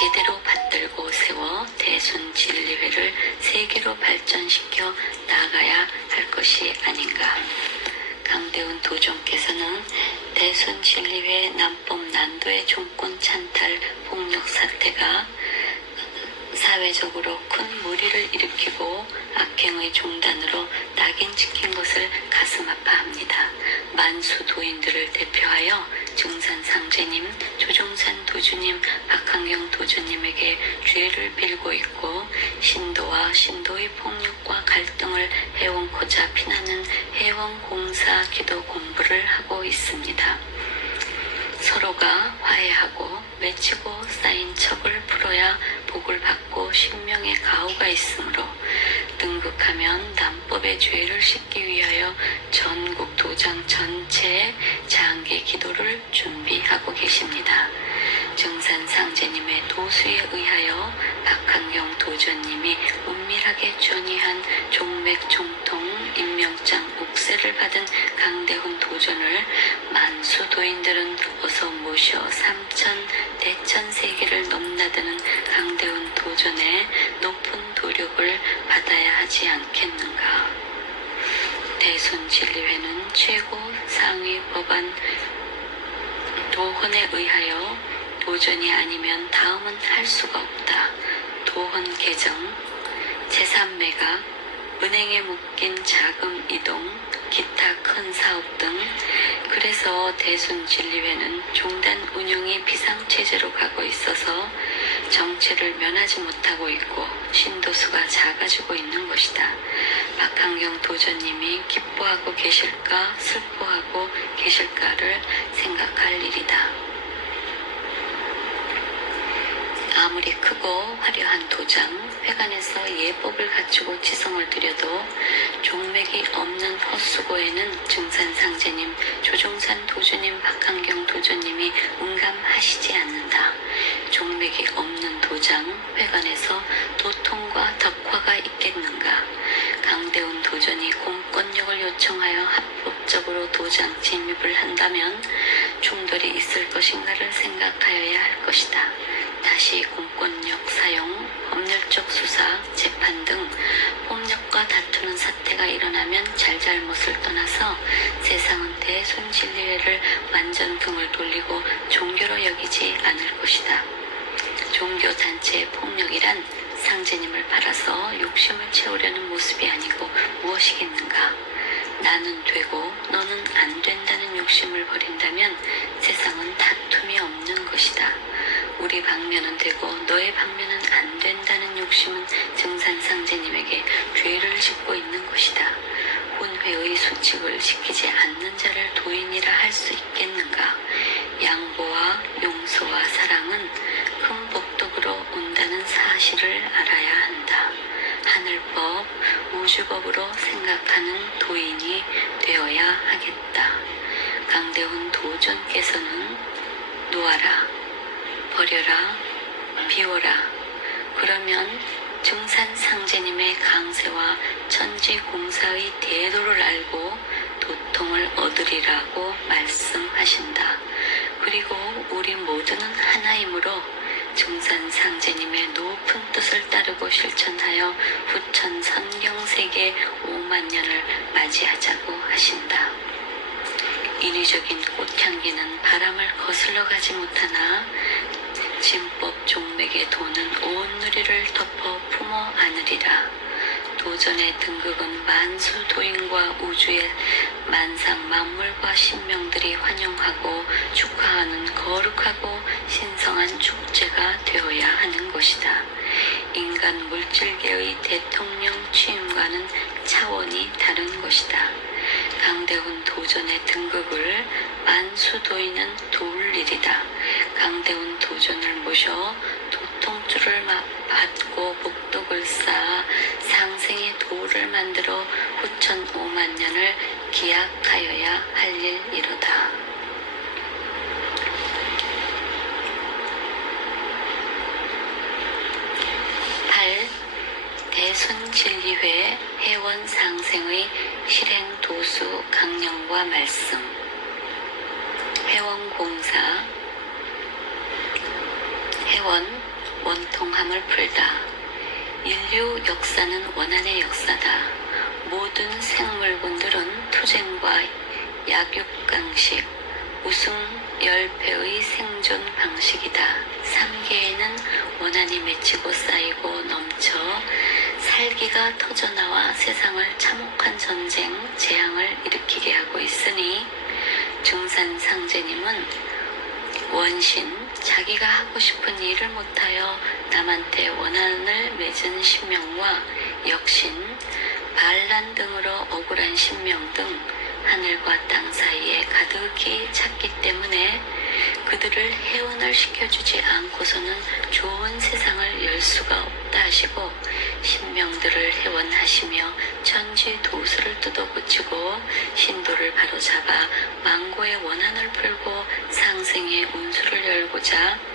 제대로 받들고 세워 대순 진리회를 세계로 발전시켜 나가야 할 것이 아닌가. 강대훈 도정께서는 대순 진리회 남법 난도의 종권 찬탈 폭력 사태가 사회적으로 큰 무리를 일으키고 악행의 종단으로 낙인 찍힌 것을 가슴 아파합니다. 만수 도인들을 대표하여 증산 상제님, 조종산 도주님, 박한경 도주님에게 죄를 빌고 있고 신도와 신도의 폭력과 갈등을 해원코자 피나는 해원공사 기도 공부를 하고 있습니다. 서로가 화해하고 맺히고 쌓인 첩을 풀어야 복을 받고 신명의 가호가 있으므로 등극하면 남법의 죄를 씻기 위하여 전국 도장 전체에 장기 기도를 준비하고 계십니다. 정산 상제님의 도수에 의하여 박한경 도전님이 은밀하게 전이한 종맥 종통 임명장 옥세를 받은 강대훈 도전을 만수 도인들은 어서 모셔 삼천 대천 세계를 넘나드는 강대훈 도전의 높은 도력을 받아야 하지 않겠는가. 대순 진리회는 최고 상위 법안 도헌에 의하여 도전이 아니면 다음은 할 수가 없다. 도헌 개정, 제3매각, 은행에 묶인 자금 이동, 기타 큰 사업 등 그래서 대순 진리회는 종단 운영이 비상체제로 가고 있어서 정체를 면하지 못하고 있고 신도수가 작아지고 있는 것이다. 박한경 도전님이 기뻐하고 계실까 슬퍼하고 계실까를 생각할 일이다. 아무리 크고 화려한 도장, 회관에서 예법을 갖추고 지성을 들여도 종맥이 없는 헛수고에는 증산상제님, 조종산 도주님, 박한경 도주님이 응감하시지 않는다. 종맥이 없는 도장, 회관에서 도통과 덕화가 있겠는가. 강대훈 도전이 공권력을 요청하여 합법적으로 도장 진입을 한다면 충돌이 있을 것인가를 생각하여야 할 것이다. 다시 공권력 사용, 법률적 수사, 재판 등 폭력과 다투는 사태가 일어나면 잘잘못을 떠나서 세상은 대순진리회를 완전 등을 돌리고 종교로 여기지 않을 것이다. 종교 단체의 폭력이란 상제님을 팔아서 욕심을 채우려는 모습이 아니고 무엇이겠는가? 나는 되고 너는 안 된다는 욕심을 버린다면 세상은 다툼이 없는 것이다. 우리 방면은 되고 너의 방면은 안 된다는 욕심은 증산상제님에게 죄를 짓고 있는 것이다. 혼회의 수칙을 지키지 않는 자를 도인이라 할 수 있겠는가? 양보와 용서와 사랑은 큰 복덕으로 온다는 사실을 알아야 한다. 하늘법, 우주법으로 생각하는 도인이 되어야 하겠다. 강대훈 도전께서는 놓아라, 버려라, 비워라. 그러면 증산 상제님의 강세와 천지 공사의 대도를 알고 도통을 얻으리라고 말씀하신다. 그리고 우리 모두는 하나이므로 증산 상제님의 높은 뜻을 따르고 실천하여 후천 선경세계 5만 년을 맞이하자고 하신다. 인위적인 꽃향기는 바람을 거슬러 가지 못하나 진법 종맥의 도는 온 누리를 덮어 품어 안으리라. 도전의 등극은 만수 도인과 우주의 만상 만물과 신명들이 환영하고 축하하는 거룩하고 신성한 축제가 되어야 하는 것이다. 인간 물질계의 대통령 취임과는 차원이 다른 것이다. 강대훈 도전의 등극을 만수도인은 도울 일이다. 강대훈 도전을 모셔 도통줄을 마- 받고 복덕을 쌓아 상생의 도를 만들어 후천 5만 년을 기약하여야 할 일이로다. 팔 대순진리회 회원 상생의 실행 도수 강령과 말씀 회원 공사 회원 원통함을 풀다. 인류 역사는 원한의 역사다. 모든 생물군들은 투쟁과 약육강식, 우승 열패의 생존 방식이다. 삼계에는 원한이 맺히고 쌓이고 넘쳐 살기가 터져나와 세상을 참혹한 전쟁, 재앙을 일으키게 하고 있으니 중산 상제님은 원신, 자기가 하고 싶은 일을 못하여 남한테 원한을 맺은 신명과 역신, 반란 등으로 억울한 신명 등 하늘과 땅 사이에 가득히 찼기 때문에 그들을 해원을 시켜주지 않고서는 좋은 세상을 열 수가 없다 하시고 신명들을 해원하시며 천지 도수를 뜯어고치고 신도를 바로잡아 망고의 원한을 풀고 상생의 운수를 열고자